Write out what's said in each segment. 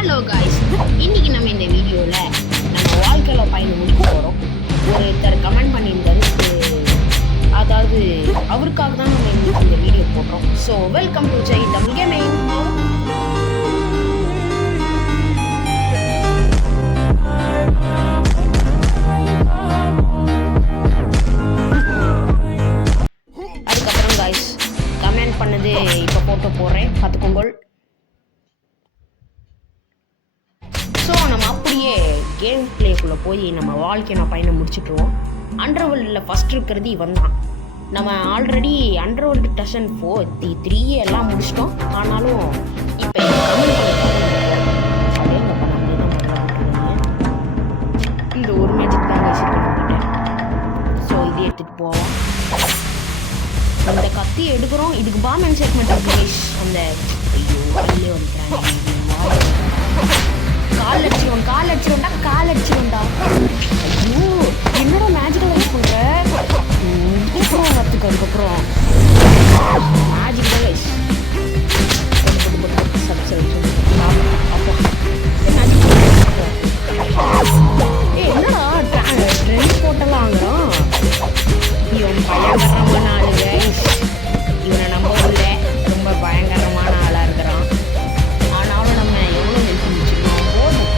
Hello guys, இன்னைக்கு நம்ம இந்த வீடியோவில் நம்ம வாழ்க்கையில் பயணம் முடிக்க போகிறோம். ஒருத்தர் கமெண்ட் பண்ணியிருந்தாரு, அதாவது அவருக்காக தான் நம்ம இன்னைக்கு இந்த வீடியோ போடுறோம். So welcome to Jai Tamil gaming. அதுக்கப்புறம் காய்ஸ் கமெண்ட் பண்ணது இப்போ போட்டு போடுறேன், பார்த்துக்கோங்கள். ஸோ நம்ம அப்படியே கேம் பிளேக்குள்ளே போய் நம்ம வாழ்க்கையை பயணம் முடிச்சுட்டுருவோம். அண்டர்வேர்ல்டில் ஃபஸ்ட் இருக்கிறது இவன் தான். நம்ம ஆல்ரெடி அண்டர்வேர்ல்டு டசன் 4 எல்லாம் முடிச்சிட்டோம். ஆனாலும் இப்போ இந்த ஒரு மேஜிக் தான் வச்சுருக்கேன். ஸோ இது எடுத்துகிட்டு போவோம். இந்த கத்தி எடுக்கிறோம். இதுக்கு பாம் அண்ட் செக்மெண்ட் கைஸ். அந்த ஐயோ கையிலே வந்துக்கிறாங்க. கால் அடிச்சிருவோம்டா. ஐயோ என்னடா மேஜிக்கல் லைஃப் பண்ணுற வரத்துக்கு. அதுக்கப்புறம் மேஜிக் தான் கைஸ். என்னடா ட்ரெண்ட் போட்டெல்லாம் வாங்குறோம். இவன் பயங்கரமான ஆளு கைஸ். இவனை நம்ப முடியல, ரொம்ப பயங்கரமான ஆளாக இருக்கிறான். ஆனாலும் நம்ம எவ்வளோ ஹெல்ப் முடிச்சிருக்கோம் போதும்.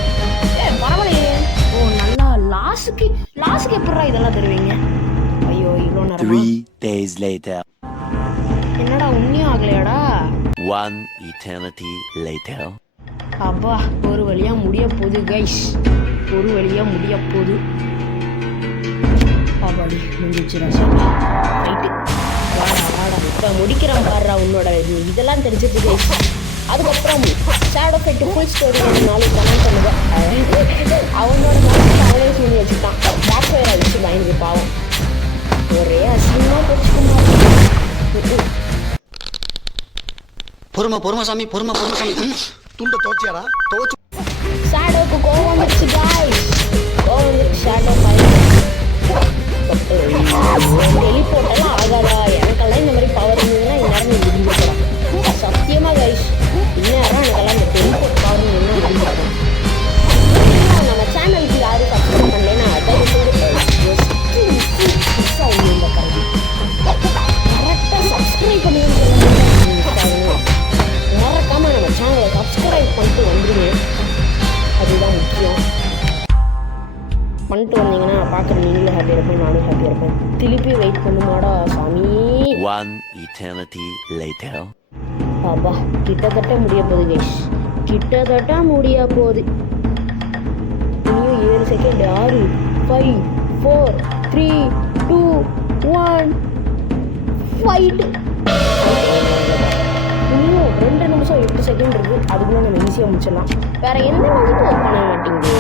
பரவாயில்லையே. ஓ நல்லா லாஸ்ட்டுக்கு எப்படா இதெல்லாம் தருவீங்க? ஐயோ இவ்வளோ நேரம். 3 days later. என்னடா உண்மையும் ஆகலையாடா? 1 eternity later. அப்பா ஒரு வழியாக முடிய போகுது கைஸ். பாபாடி முடிஞ்சிச்சுடா. ரைட்டு வாடா இப்போ முடிக்கிறேன் பாடுறா உன்னோட இதெல்லாம் தெரிஞ்சிட்டு கைஸ். அதுக்கப்புறம் ஷேடோ ஃபைட்டு ஃபுல் ஸ்டோரி நாளைக்கு கமெண்ட் பண்ணுவேன். அவனோட நாளைக்கு அவனே சொல்லி வச்சுட்டான். பேக் ஃபயர் அடிச்சு பயனுக்கு பாவம். ஒரே அசிங்கமாக போச்சுக்குமா. பொறுமை சாமி துண்ட தோச்சியாடா தோச்சு. ஷேடோக்கு கோவம் வந்துருச்சு காய்ஸ். ஷேடோ ஃபயர் டெலிபோர்ட்டெல்லாம் ஆகாதா? எனக்கெல்லாம் இந்த மாதிரி பவர் இருந்ததுன்னா இந்நேரம் முடிஞ்சிருக்கலாம். சத்தியமாக கைஸ் இந்நேரம் எனக்கெல்லாம் இந்த டெலிபோர்ட் பவர் இருந்துருக்கும். நம்ம சேனலுக்கு யாரும் சப்ஸ்கிரைப் பண்ணலைன்னா அதாவது இந்த கரெக்டாக சப்ஸ்கிரைப் பண்ணி மறக்காமல் நம்ம சேனலை சப்ஸ்கிரைப் பண்ணிட்டு வந்துடுங்க. அதுதான் முக்கியம். பண்ணிட்டு வந்தீங்கன்னா பார்க்குற நீங்களும் ஹாப்பியாக இருப்பேன், நானும் ஹாப்பியாக இருப்பேன். திருப்பி வெயிட் பண்ணுமாடா சாமி. 1 eternity later. அப்பா கிட்டத்தட்ட முடிய போகுது கைஸ். இன்னும் 7 செகண்ட். 6 5 4 3 2 1 ஃபைட்டு. இன்னும் 2 நிமிஷம் 8 செகண்ட் இருக்குது. அதுக்குள்ளே நம்ம ஈஸியாக முடிச்சிடலாம். வேறு எந்த மேஜிக்கும் ஒர்க் பண்ண மாட்டேங்குது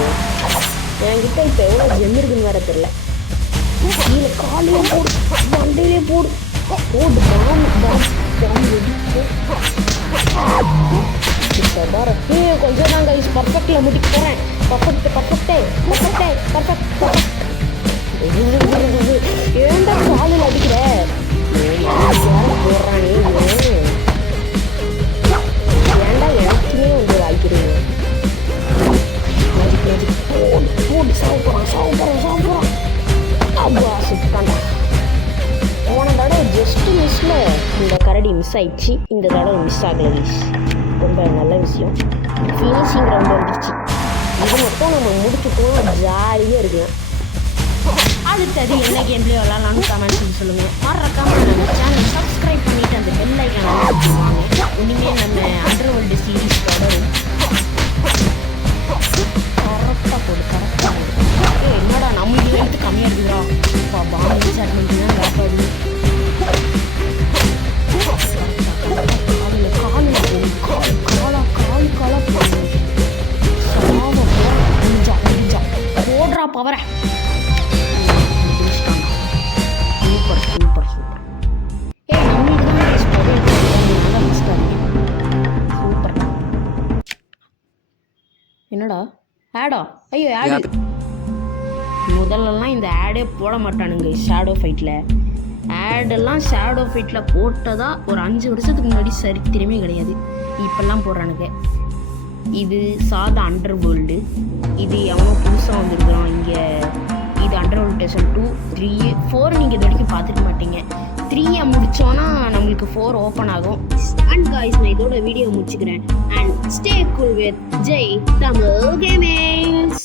என்கிட்ட. இப்போ எவ்வளோ ஜெம் இருக்குன்னு வேறு தெரில. கீழே காலையே போடு, மண்டையிலே போடு கொஞ்சம் தான் கைஸ். பர்ஃபெக்டில் முடிக்க போகிறேன். ஏன்டா காலில் அடிக்கிற? போடுறானே ஏன்டா எனக்குமே வந்து வாய்க்கிறீங்க. போட்டு சாப்பிட்றான். அப்பா சுத்தாண்டா. போன தடவை ஜஸ்ட் மிஸ்ல இந்த கரடி மிஸ் ஆயிடுச்சு. இந்த தடவை மிஸ் ஆகலை கைஸ். ரொம்ப நல்ல விஷயம். ஃபினிஷிங் ரவுண்ட் வந்துடுச்சு. இது மட்டும் நம்ம முடிச்சுட்டோம், ஜாலியாக இருக்கலாம். அடுத்தது என்ன கேம் பிளே விளாட்லான்னு கமெண்ட் சொல்லுங்கள். மறக்காம நம்ம சேனல் சப்ஸ்கிரைப் பண்ணிவிட்டு அந்த பெல் ஐக்கானை வாங்க. இனிமேல் நம்ம அண்டர்வேர்ல்டு சீரீஸ் தொடரும். கரெக்டாக போடு. என்னடா நம்மளுக்கு எழுத்து கம்மியாக இருக்குதா? பாம்பு செக்மெண்ட் தான் காப்பாடு. போடுறா பவரை. சூப்பர். நம்மளுக்கு தான் சூப்பர். என்னடா ஆடா? ஐயோ ஆடு. முதல்லலாம் இந்த ஆடே போட மாட்டானுங்க ஷேடோ ஃபைட்டில். ஆடெல்லாம் ஷேடோ ஃபைட்டில் போட்டதா ஒரு 5 வருஷத்துக்கு முன்னாடி சரித்திரமே கிடையாது. இப்பெல்லாம் போடுறானுங்க. இது சாதா அண்டர் வேர்ல்டு. இது எவனோ புதுசாக வந்துருக்குறான் இங்கே. இது அண்டர் வேர்ல்டு ஸ்டேஷன் 2, 3, 4 நீங்கள் இது வரைக்கும் பார்த்துக்க மாட்டீங்க. 3 முடித்தோன்னா நம்மளுக்கு 4 ஓப்பன் ஆகும். அண்ட் காய்ஸ், நான் இதோட வீடியோ முடிச்சுக்கிறேன். And stay cool with Jai Tamil gamings.